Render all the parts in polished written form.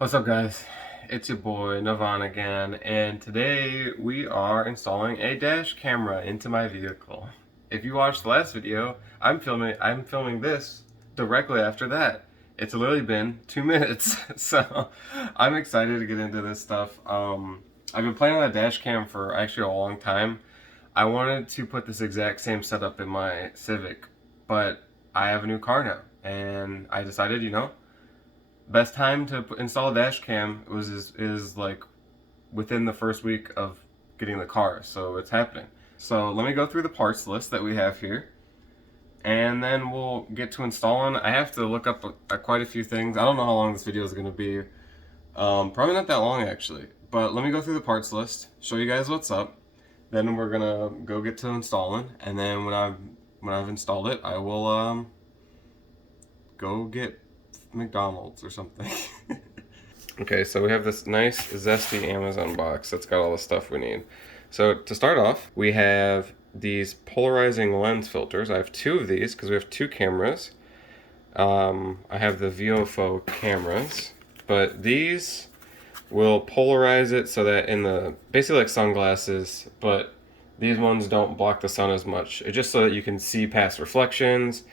What's up, guys? It's your boy Nevan again, and today we are installing a dash camera into my vehicle. If you watched the last video, I'm filming this directly after that. It's literally been 2 minutes, so I'm excited to get into this stuff. I've been playing on a dash cam for actually a long time. I wanted to put this exact same setup in my Civic, but I have a new car now, and I decided, best time to install a dash cam is like within the first week of getting the car, so it's happening. So let me go through the parts list that we have here, and then we'll get to installing. I have to look up quite a few things. I don't know how long this video is going to be. Probably not that long actually, but let me go through the parts list, show you guys what's up. Then we're gonna go get to installing, and then when I've installed it, I will go get McDonald's or something. Okay, so we have this nice zesty Amazon box that's got all the stuff we need. So to start off, we have these polarizing lens filters. I have two of these because we have two cameras. I have the VOFO cameras, but these will polarize it so that basically like sunglasses, but these ones don't block the sun as much. It's just so that you can see past reflections.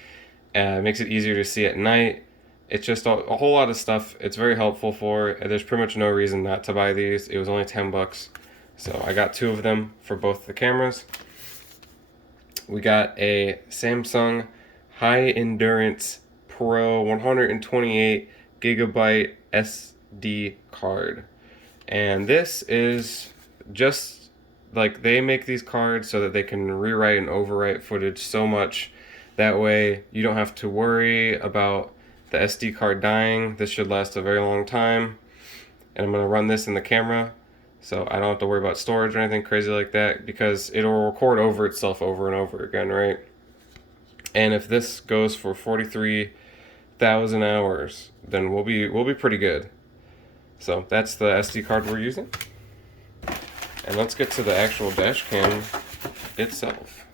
It makes it easier to see at night. It's just a whole lot of stuff. It's very helpful for. There's pretty much no reason not to buy these. It was only 10 bucks. So I got two of them for both the cameras. We got a Samsung High Endurance Pro 128 gigabyte SD card. And this is just like they make these cards so that they can rewrite and overwrite footage so much. That way you don't have to worry about the SD card dying. This should last a very long time. And I'm going to run this in the camera, so I don't have to worry about storage or anything crazy like that, because it'll record over itself over and over again, right? And if this goes for 43,000 hours, then we'll be pretty good. So that's the SD card we're using. And let's get to the actual dash cam itself.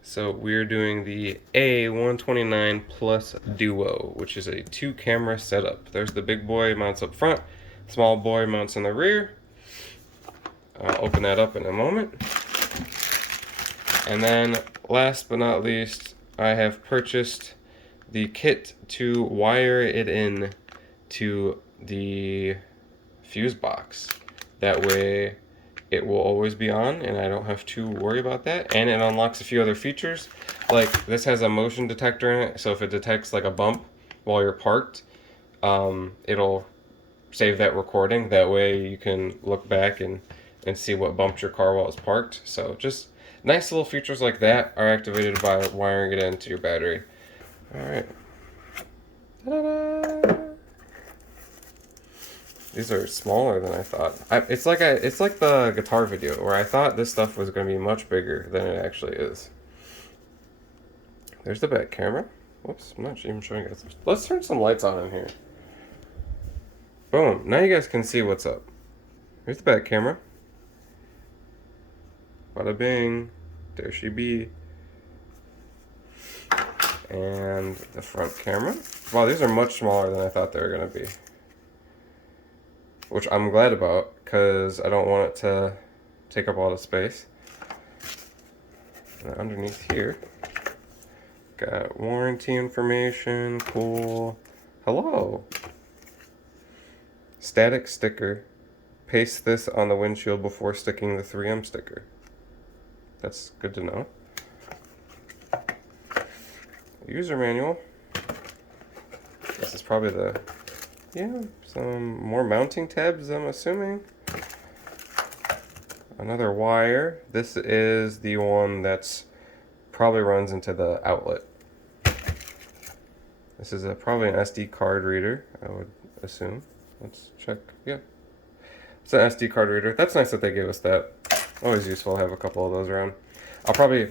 So we're doing the A129 Plus Duo, which is a 2-camera setup. There's the big boy, mounts up front. Small boy mounts in the rear. I'll open that up in a moment. And then, last but not least, I have purchased the kit to wire it in to the fuse box. That way it will always be on and I don't have to worry about that. And it unlocks a few other features. Like this has a motion detector in it, so if it detects like a bump while you're parked, it'll save that recording. That way you can look back and see what bumped your car while it's parked. So just nice little features like that are activated by wiring it into your battery. Alright. Ta-da! These are smaller than I thought. It's like the guitar video where I thought this stuff was going to be much bigger than it actually is. There's the back camera. Whoops, I'm not even showing you guys. Let's turn some lights on in here. Boom, now you guys can see what's up. Here's the back camera. Bada bing, there she be. And the front camera. Wow, these are much smaller than I thought they were going to be. Which I'm glad about, because I don't want it to take up all the space. And underneath here, got warranty information, cool. Hello! Static sticker. Paste this on the windshield before sticking the 3M sticker. That's good to know. User manual. This is probably some more mounting tabs, I'm assuming. Another wire. This is the one that's probably runs into the outlet. This is probably an SD card reader, I would assume. Let's check. Yeah. It's an SD card reader. That's nice that they gave us that. Always useful to have a couple of those around. I'll probably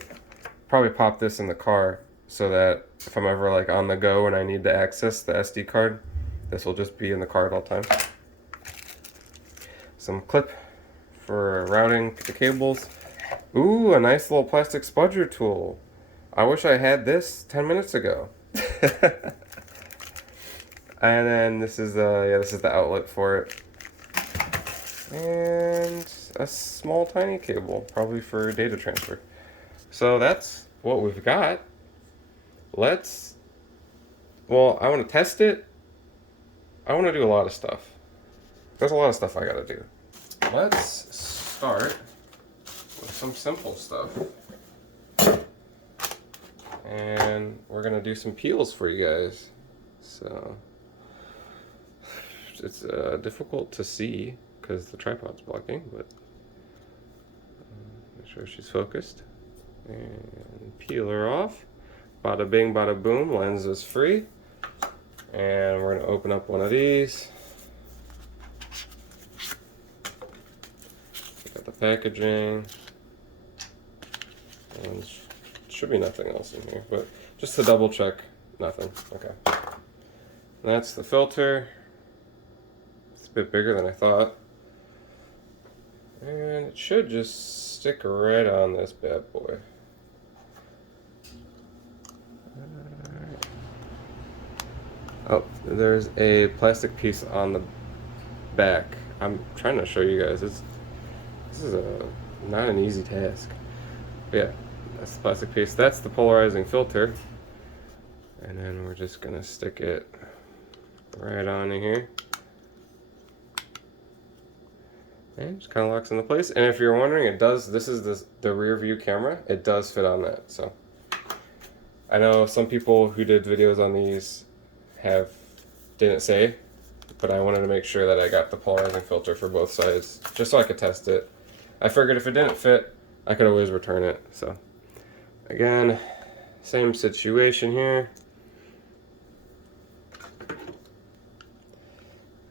pop this in the car so that if I'm ever like on the go and I need to access the SD card, this will just be in the car at all times. Some clip for routing the cables. Ooh, a nice little plastic spudger tool. I wish I had this 10 minutes ago. And then this is the outlet for it. And a small tiny cable, probably for data transfer. So that's what we've got. Well, I want to test it. I want to do a lot of stuff. There's a lot of stuff I gotta do. Let's start with some simple stuff. And we're gonna do some peels for you guys. So it's difficult to see because the tripod's blocking, but make sure she's focused. And peel her off. Bada bing, bada boom, lens is free. And we're gonna open up one of these. Got the packaging. And should be nothing else in here, but just to double check, nothing. Okay. And that's the filter. It's a bit bigger than I thought. And it should just stick right on this bad boy. Oh, there's a plastic piece on the back. I'm trying to show you guys. This is not an easy task. But yeah, that's the plastic piece. That's the polarizing filter. And then we're just gonna stick it right on in here. And just kind of locks into place. And if you're wondering, it does. This is the rear view camera. It does fit on that. So I know some people who did videos on these didn't say, but I wanted to make sure that I got the polarizing filter for both sides, just so I could test it. I figured if it didn't fit, I could always return it. So again, same situation here.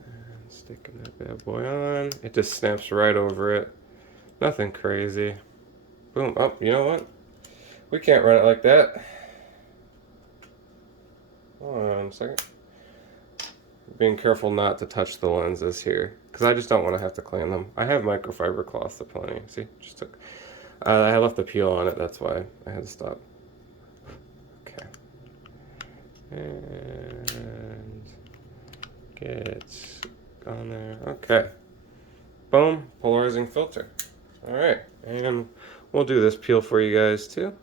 And sticking that bad boy on. It just snaps right over it. Nothing crazy. Boom. Oh, you know what? We can't run it like that. Hold on a second. Being careful not to touch the lenses here, because I just don't want to have to clean them. I have microfiber cloths aplenty. See, just took. I left the peel on it, that's why I had to stop. Okay. And get on there. Okay. Boom, polarizing filter. All right, and we'll do this peel for you guys too.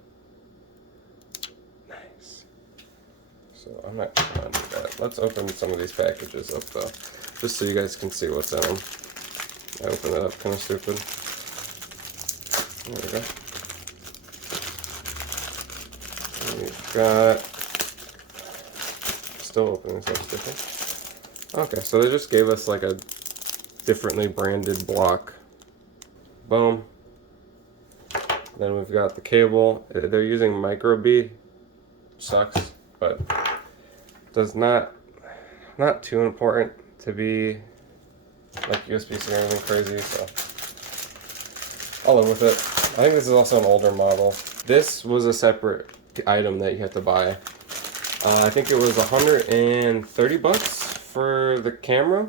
So I'm not going to do that. Let's open some of these packages up though, just so you guys can see what's in them. I opened it up kind of stupid. There we go. We've got, still opening this up stupid. Okay, so they just gave us like a differently branded block. Boom. Then we've got the cable. They're using micro B. Sucks, but does not too important to be like USB-C or anything crazy, so I'll live with it. I think this is also an older model. This was a separate item that you had to buy. I think it was 130 bucks for the camera,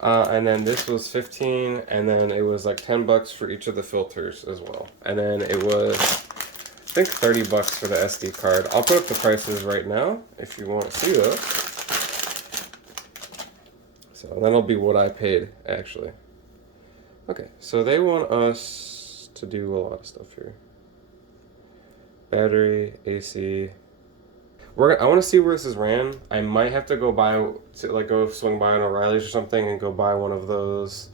and then this was 15, and then it was like 10 bucks for each of the filters as well, and then it was, I think, 30 bucks for the SD card. I'll put up the prices right now if you want to see those. So that'll be what I paid, actually. Okay, so they want us to do a lot of stuff here. Battery, AC. I want to see where this is ran. I might have to go go swing by an O'Reilly's or something and go buy one of those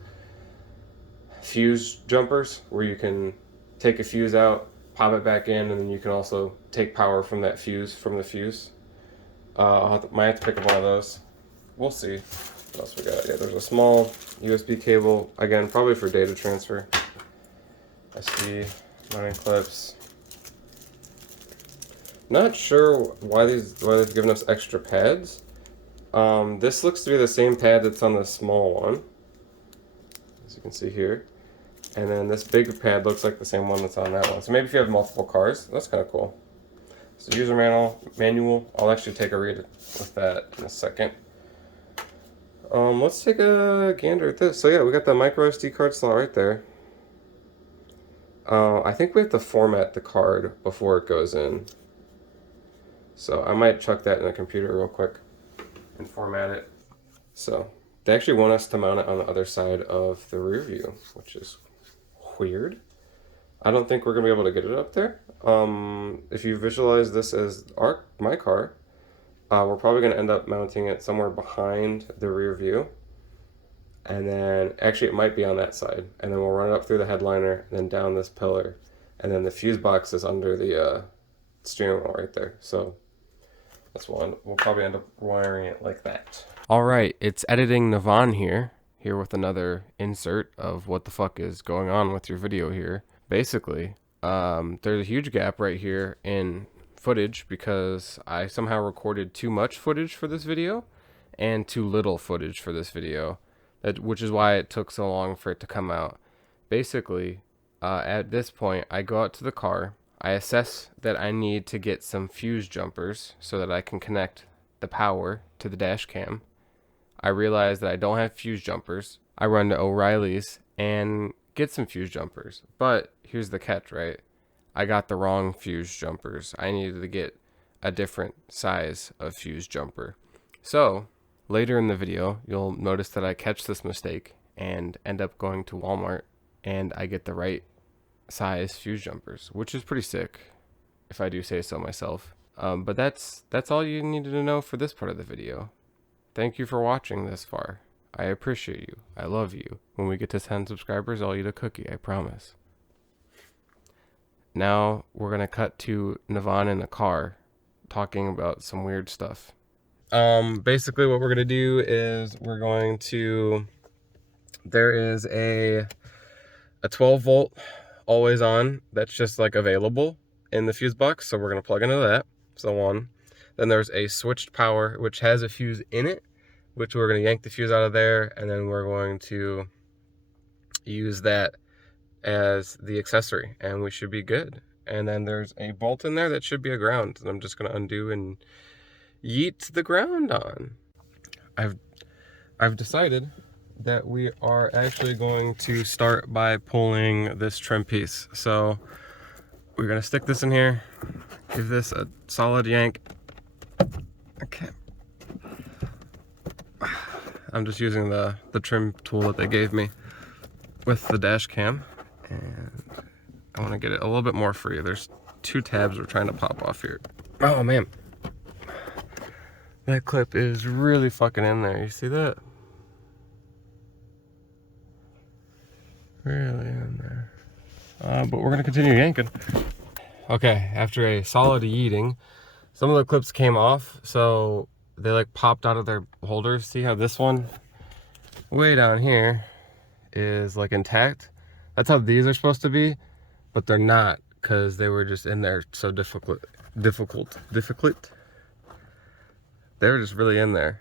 fuse jumpers where you can take a fuse out, pop it back in, and then you can also take power from that fuse, from the fuse. Might have to pick up one of those. We'll see. What else we got? Yeah, there's a small USB cable, again, probably for data transfer. I see mounting clips. Not sure why they've given us extra pads. This looks to be the same pad that's on the small one, as you can see here. And then this big pad looks like the same one that's on that one. So maybe if you have multiple cars, that's kind of cool. So user manual. I'll actually take a read with that in a second. Let's take a gander at this. So yeah, we got the micro SD card slot right there. I think we have to format the card before it goes in. So I might chuck that in the computer real quick. and format it. So they actually want us to mount it on the other side of the rear view, which is weird. I don't think we're gonna be able to get it up there. If you visualize this as my car, we're probably gonna end up mounting it somewhere behind the rear view. And then, actually it might be on that side. And then we'll run it up through the headliner, and then down this pillar. And then the fuse box is under the steering wheel right there. So that's we'll probably end up wiring it like that. All right, it's editing Nevan here with another insert of what the fuck is going on with your video here. Basically, there's a huge gap right here in footage because I somehow recorded too much footage for this video and too little footage for this video, which is why it took so long for it to come out. Basically, at this point, I go out to the car, I assess that I need to get some fuse jumpers so that I can connect the power to the dash cam. I realize that I don't have fuse jumpers. I run to O'Reilly's and get some fuse jumpers. But here's the catch, right? I got the wrong fuse jumpers. I needed to get a different size of fuse jumper. So later in the video, you'll notice that I catch this mistake and end up going to Walmart and I get the right size fuse jumpers, which is pretty sick, if I do say so myself. But that's all you needed to know for this part of the video. Thank you for watching this far. I appreciate you. I love you. When we get to 10 subscribers, I'll eat a cookie, I promise. Now we're gonna cut to Nevan in the car talking about some weird stuff. Basically what we're gonna do is there is a 12 volt always on that's just like available in the fuse box, so we're gonna plug into that. So one. Then there's a switched power which has a fuse in it, which we're gonna yank the fuse out of there, and then we're going to use that as the accessory, and we should be good. And then there's a bolt in there that should be a ground, and I'm just gonna undo and yeet the ground on. I've decided that we are actually going to start by pulling this trim piece. So we're gonna stick this in here, give this a solid yank. Okay. I'm just using the trim tool that they gave me with the dash cam, and I want to get it a little bit more free. There's 2 tabs we're trying to pop off here. Oh man, that clip is really fucking in there. You see that? Really in there. But we're gonna continue yanking. Okay, after a solid yeeting, some of the clips came off, so they like popped out of their holders. See how this one way down here is like intact? That's how these are supposed to be, but they're not, because they were just in there so difficult. They were just really in there.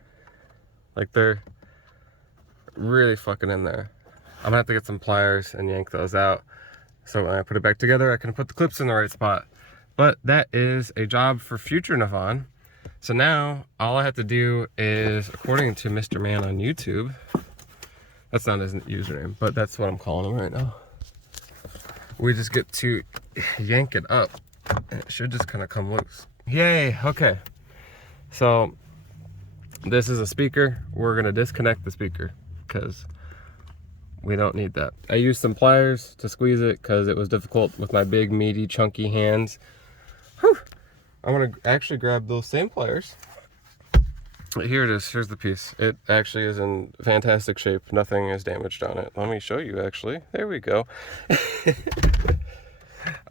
Like, they're really fucking in there. I'm gonna have to get some pliers and yank those out, so when I put it back together I can put the clips in the right spot. But that is a job for future Nevan. So now all I have to do is, according to Mr. Man on YouTube, that's not his username, but that's what I'm calling him right now, we just get to yank it up and it should just kind of come loose. Yay. Okay, so this is a speaker. We're gonna disconnect the speaker because we don't need that. I used some pliers to squeeze it because it was difficult with my big, meaty, chunky hands. Whew. I'm gonna actually grab those same pliers. Here it is, here's the piece. It actually is in fantastic shape. Nothing is damaged on it. Let me show you actually. There we go.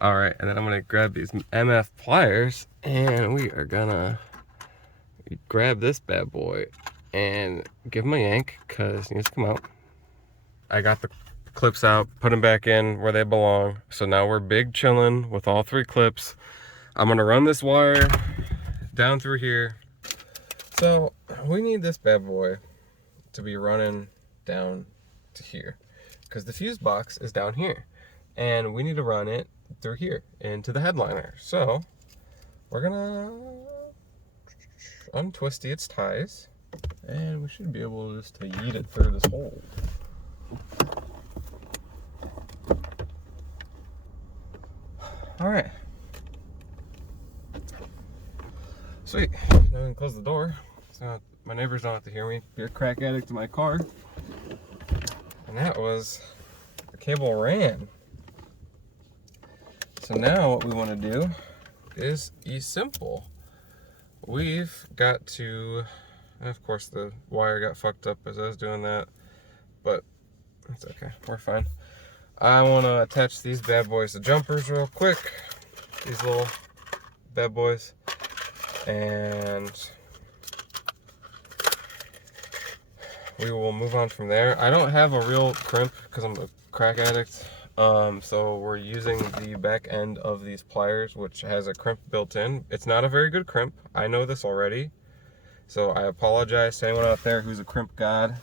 All right, and then I'm gonna grab these MF pliers and we are gonna grab this bad boy and give him a yank because he needs to come out. I got the clips out, put them back in where they belong. So now we're big chilling with all 3 clips. I'm gonna run this wire down through here. So we need this bad boy to be running down to here because the fuse box is down here and we need to run it through here into the headliner. So we're gonna untwist its ties and we should be able just to yeet it through this hole. All right. Sweet. Now we can close the door. So my neighbors don't have to hear me be a crack addict in my car. And that was, the cable ran. So now what we want to do is simple. We've got to, and of course the wire got fucked up as I was doing that, but that's okay, we're fine. I want to attach these bad boys to jumpers real quick, these little bad boys, and we will move on from there. I don't have a real crimp because I'm a crack addict, so we're using the back end of these pliers, which has a crimp built in. It's not a very good crimp, I know this already, so I apologize to anyone out there who's a crimp god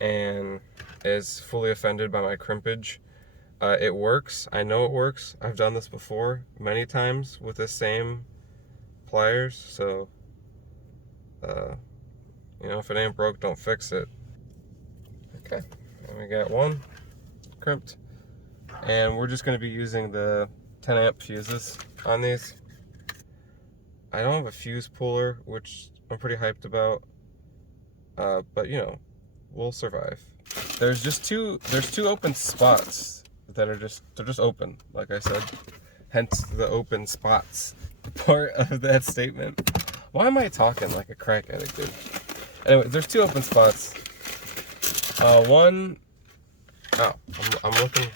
and is fully offended by my crimpage. It works, I know it works. I've done this before many times with the same pliers, so you know, if it ain't broke, don't fix it. Okay, and we got one crimped, and we're just going to be using the 10 amp fuses on these. I don't have a fuse puller, which I'm pretty hyped about, but you know, we'll survive. There's two open spots that are they're just open, like I said, hence the open spots part of that statement. Why am I talking like a crack addict, dude? Anyway, there's two open spots. One, oh, I'm looking,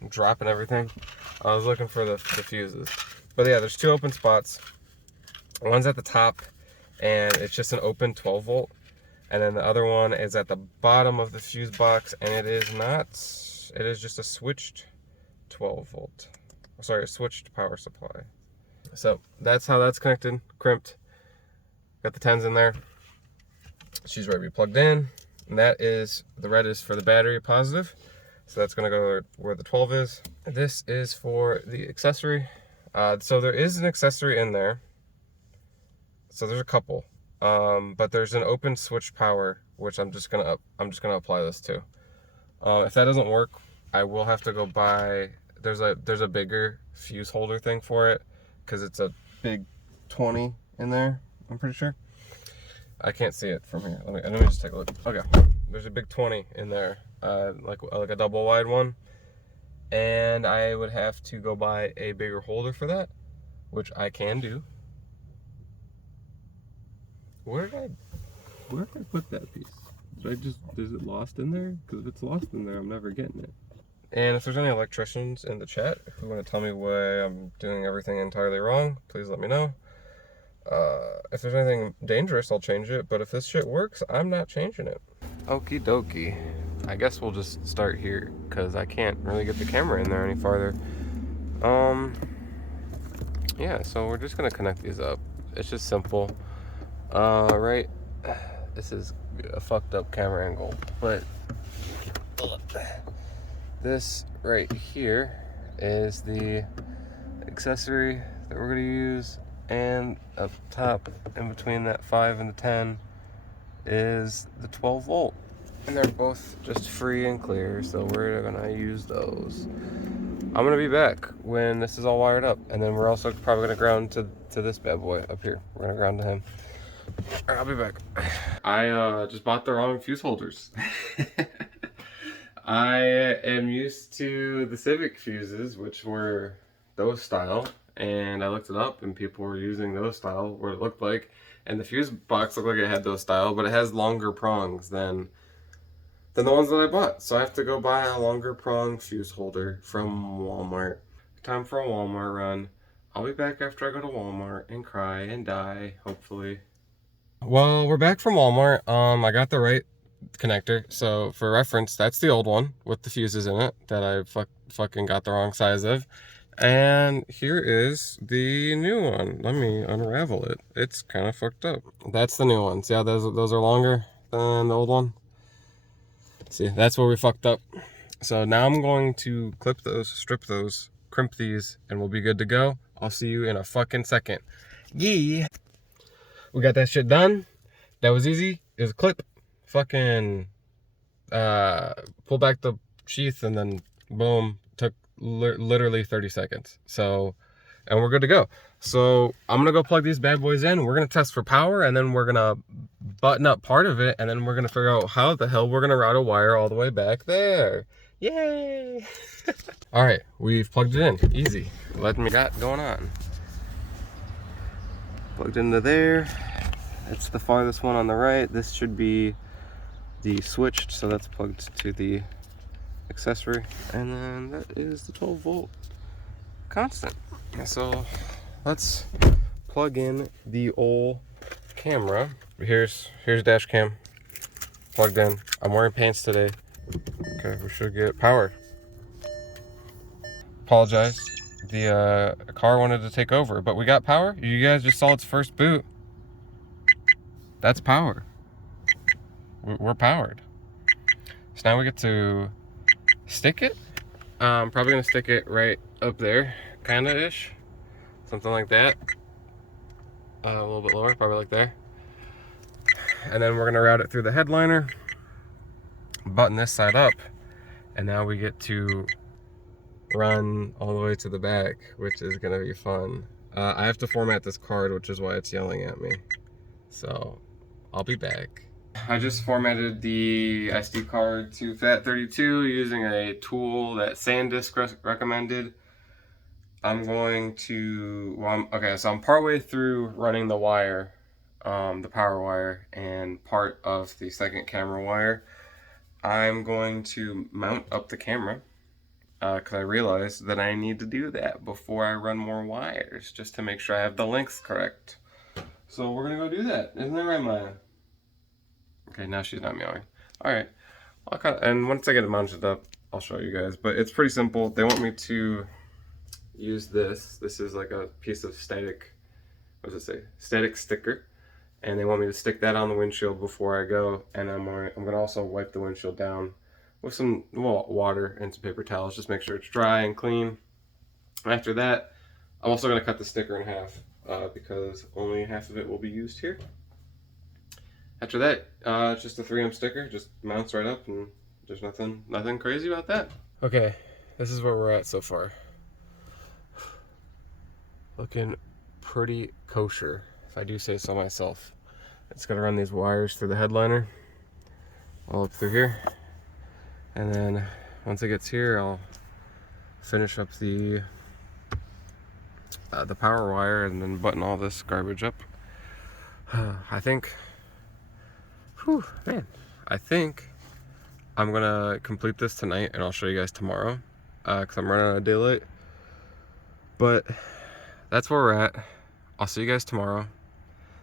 I'm dropping everything. I was looking for the fuses. But yeah, there's two open spots. One's at the top, and it's just an open 12 volt. And then the other one is at the bottom of the fuse box, and it is not, it is just a switched 12 volt. Sorry, a switched power supply. So that's how that's connected, crimped. Got the 10s in there. She's ready to be plugged in. And that is, the red is for the battery positive. So that's gonna go where the 12 is. This is for the accessory. So there is an accessory in there. So there's a couple. But there's an open switch power, which I'm just gonna apply this to. If that doesn't work, I will have to go buy, there's a bigger fuse holder thing for it, because it's a big 20 in there, I'm pretty sure. I can't see it from here. Let me just take a look. Okay, there's a big 20 in there, like a double wide one, and I would have to go buy a bigger holder for that, which I can do. Where did I put that piece? Is it lost in there? Because if it's lost in there, I'm never getting it. And if there's any electricians in the chat who want to tell me why I'm doing everything entirely wrong, please let me know. If there's anything dangerous, I'll change it, but if this shit works, I'm not changing it. Okie dokie. I guess we'll just start here, because I can't really get the camera in there any farther. Yeah, so we're just gonna connect these up. It's just simple. Right, this is a fucked up camera angle, but this right here is the accessory that we're gonna use, and up top in between that 5 and the 10 is the 12 volt, and they're both just free and clear, so we're gonna use those. I'm gonna be back when this is all wired up, and then we're also probably gonna ground to this bad boy up here. We're gonna ground to him. I'll be back. I just bought the wrong fuse holders. I am used to the Civic fuses, which were those style, and I looked it up and people were using those style, what it looked like, and the fuse box looked like it had those style, but it has longer prongs than the ones that I bought. So I have to go buy a longer prong fuse holder from Walmart. Time for a Walmart run. I'll be back after I go to Walmart and cry and die, hopefully. Well, we're back from Walmart. I got the right connector. So for reference, that's the old one with the fuses in it that I fucking got the wrong size of. And here is the new one. Let me unravel it. It's kind of fucked up. That's the new one. See how those are longer than the old one? See, that's where we fucked up. So now I'm going to clip those, strip those, crimp these, and we'll be good to go. I'll see you in a fucking second. Yeah. We got that shit done. That was easy. It was a clip. Fucking pull back the sheath and then boom. Took literally 30 seconds. So and we're good to go. So I'm gonna go plug these bad boys in. We're gonna test for power, and then we're gonna button up part of it, and then we're gonna figure out how the hell we're gonna route a wire all the way back there. Yay! All right, we've plugged it in. Easy. Let me got going on. Plugged into there. It's the farthest one on the right. This should be the switched, so that's plugged to the accessory, and then that is the 12 volt constant. So let's plug in the old camera. Here's dash cam plugged in. I'm wearing pants today. Okay, we should get power. Apologize, the car wanted to take over, but we got power. You guys just saw its first boot. That's power. We're powered. So now we get to stick it. I'm probably gonna stick it right up there, kinda ish, something like that. A little bit lower, probably like there. And then we're gonna route it through the headliner, button this side up, and now we get to run all the way to the back, which is gonna be fun. I have to format this card, which is why it's yelling at me. So I'll be back. I just formatted the SD card to FAT32 using a tool that SanDisk recommended. I'm going to, okay, so I'm partway through running the wire, the power wire, and part of the second camera wire. I'm going to mount up the camera because I realized that I need to do that before I run more wires, just to make sure I have the lengths correct. So we're gonna go do that. Isn't that right, Maya? Okay, now she's not meowing. All right, and once I get it mounted up, I'll show you guys. But it's pretty simple. They want me to use this. This is like a piece of static, what does it say? Static sticker. And they want me to stick that on the windshield before I go. And I'm gonna also wipe the windshield down with some water and some paper towels. Just make sure it's dry and clean. After that, I'm also gonna cut the sticker in half because only half of it will be used here. After that, it's just a 3M sticker, just mounts right up, and there's nothing crazy about that. Okay, this is where we're at so far. Looking pretty kosher, if I do say so myself. It's gonna run these wires through the headliner, all up through here, and then once it gets here, I'll finish up the power wire and then button all this garbage up. I think. Whew, man, I think I'm gonna complete this tonight and I'll show you guys tomorrow because I'm running out of daylight. But that's where we're at. I'll see you guys tomorrow.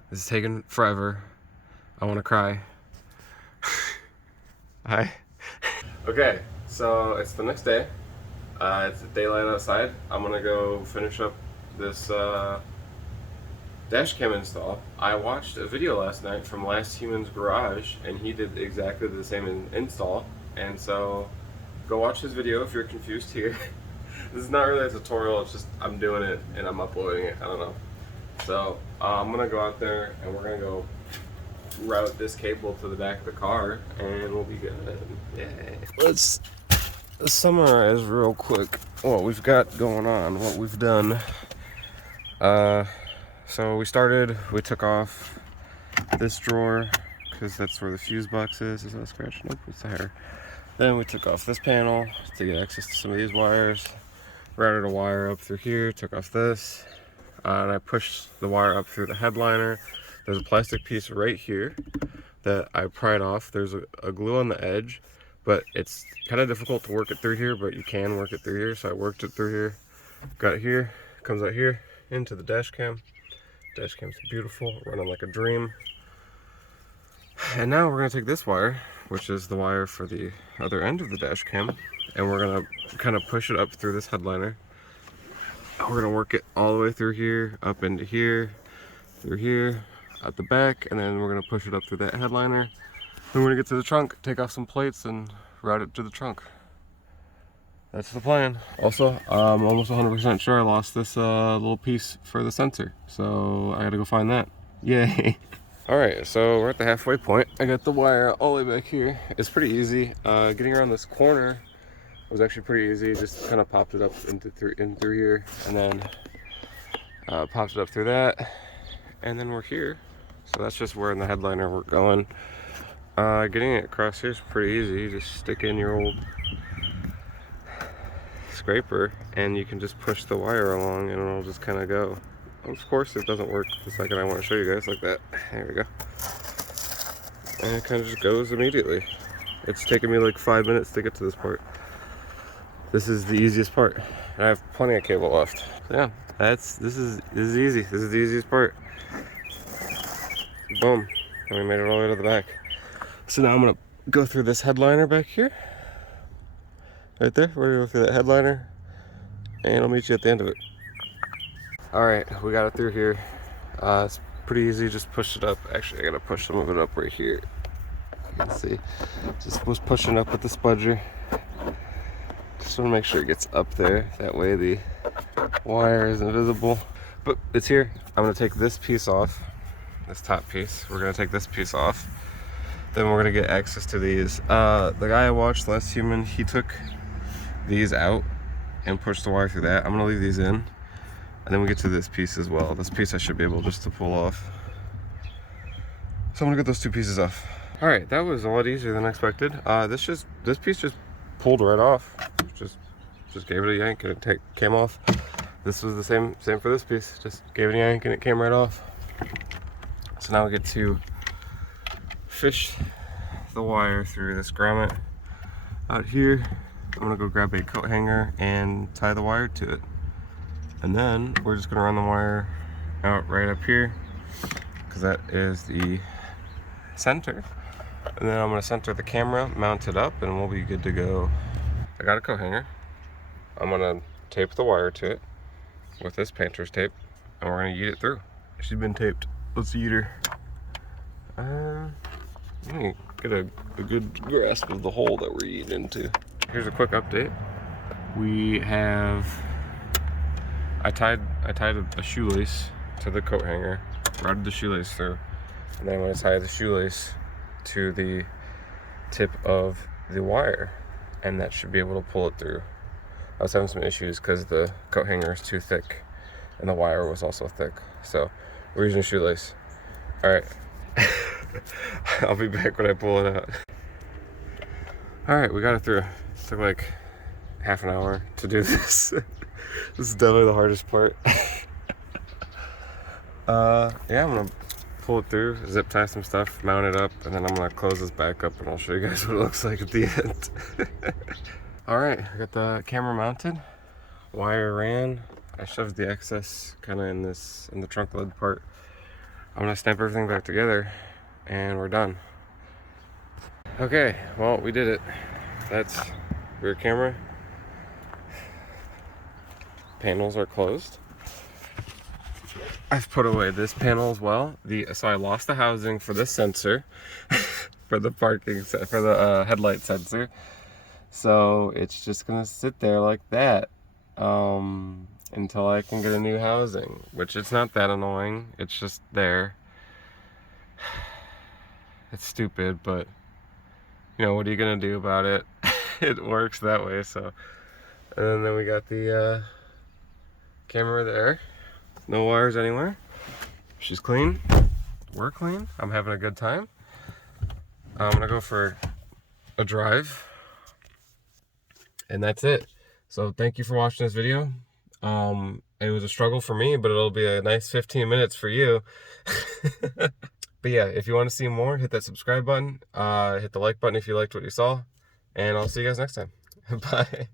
This is taking forever. I want to cry. Hi. Okay, so it's the next day. It's daylight outside. I'm gonna go finish up this dash cam install. I watched a video last night from Last Human's Garage, and he did exactly the same install. And so, go watch his video if you're confused here. This is not really a tutorial, it's just I'm doing it and I'm uploading it, I don't know. So, I'm gonna go out there and we're gonna go route this cable to the back of the car and we'll be good. Yay. Let's summarize real quick what we've got going on, what we've done. So we took off this drawer because that's where the fuse box is. Is that a scratch? Nope, it's a hair. Then we took off this panel to get access to some of these wires. Routed a wire up through here, took off this, and I pushed the wire up through the headliner. There's a plastic piece right here that I pried off. There's a glue on the edge, but it's kind of difficult to work it through here, but you can work it through here. So I worked it through here, got it here, comes out here into the dash cam. Dash cam's beautiful, running like a dream. And now we're gonna take this wire, which is the wire for the other end of the dash cam, and we're gonna kind of push it up through this headliner. We're gonna work it all the way through here, up into here, through here, at the back, and then we're gonna push it up through that headliner. Then we're gonna get to the trunk, take off some plates, and route it to the trunk. That's the plan. Also, I'm almost 100% sure I lost this little piece for the sensor, so I gotta go find that. Yay! Alright, so we're at the halfway point. I got the wire all the way back here. It's pretty easy. Getting around this corner was actually pretty easy. Just kind of popped it up in through here, and then Pops it up through that, and then we're here. So that's just where in the headliner we're going. Getting it across here is pretty easy. You just stick in your old scraper and you can just push the wire along and it'll just kind of go. Of course it doesn't work the second I want to show you guys like that. There we go. And it kind of just goes immediately. It's taken me like 5 minutes to get to this part. This is the easiest part. And I have plenty of cable left. So yeah, this is easy. This is the easiest part. Boom. And we made it all the way to the back. So now I'm gonna go through this headliner back here. Right there. We're gonna go through that headliner and I'll meet you at the end of it. Alright, we got it through here. It's pretty easy, just push it up. Actually, I gotta push some of it up right here. You can see. Just was pushing up with the spudger. Just want to make sure it gets up there. That way the wire isn't visible. But it's here. I'm gonna take this piece off. This top piece. We're gonna take this piece off. Then we're gonna get access to these. The guy I watched, Less Human, he took these out and pushed the wire through that. I'm gonna leave these in. And then we get to this piece as well. This piece I should be able just to pull off. So I'm gonna get those two pieces off. All right, that was a lot easier than expected. This piece just pulled right off. Just gave it a yank and it came off. This was the same for this piece. Just gave it a yank and it came right off. So now we get to fish the wire through this grommet out here. I'm gonna go grab a coat hanger and tie the wire to it. And then we're just gonna run the wire out right up here because that is the center. And then I'm gonna center the camera, mount it up, and we'll be good to go. I got a coat hanger. I'm gonna tape the wire to it with this painter's tape, and we're gonna yeet it through. She's been taped. Let's yeet her. Let me get a good grasp of the hole that we're yeeting into. Here's a quick update. We have I tied a shoelace to the coat hanger, routed the shoelace through, and then I'm going to tie the shoelace to the tip of the wire, and that should be able to pull it through. I was having some issues because the coat hanger is too thick, and the wire was also thick, so we're using a shoelace. All right, I'll be back when I pull it out. All right, we got it through. It took like half an hour to do this. This is definitely the hardest part. Yeah, I'm gonna pull it through, zip tie some stuff, mount it up, and then I'm gonna close this back up and I'll show you guys what it looks like at the end. Alright, I got the camera mounted, wire ran. I shoved the excess kind of in the trunk lid part. I'm gonna snap everything back together and we're done. Okay, well, we did it. That's rear camera. Panels are closed. I've put away this panel as well. So I lost the housing for this sensor, for the headlight sensor. So it's just gonna sit there like that until I can get a new housing, which it's not that annoying. It's just there. It's stupid, but you know, what are you gonna do about it? It works that way. So, and then we got the camera there, no wires anywhere. She's clean, we're clean, I'm having a good time. I'm gonna go for a drive, and that's it. So thank you for watching this video. It was a struggle for me, but it'll be a nice 15 minutes for you. But yeah, if you want to see more, hit that subscribe button, hit the like button if you liked what you saw, and I'll see you guys next time. Bye.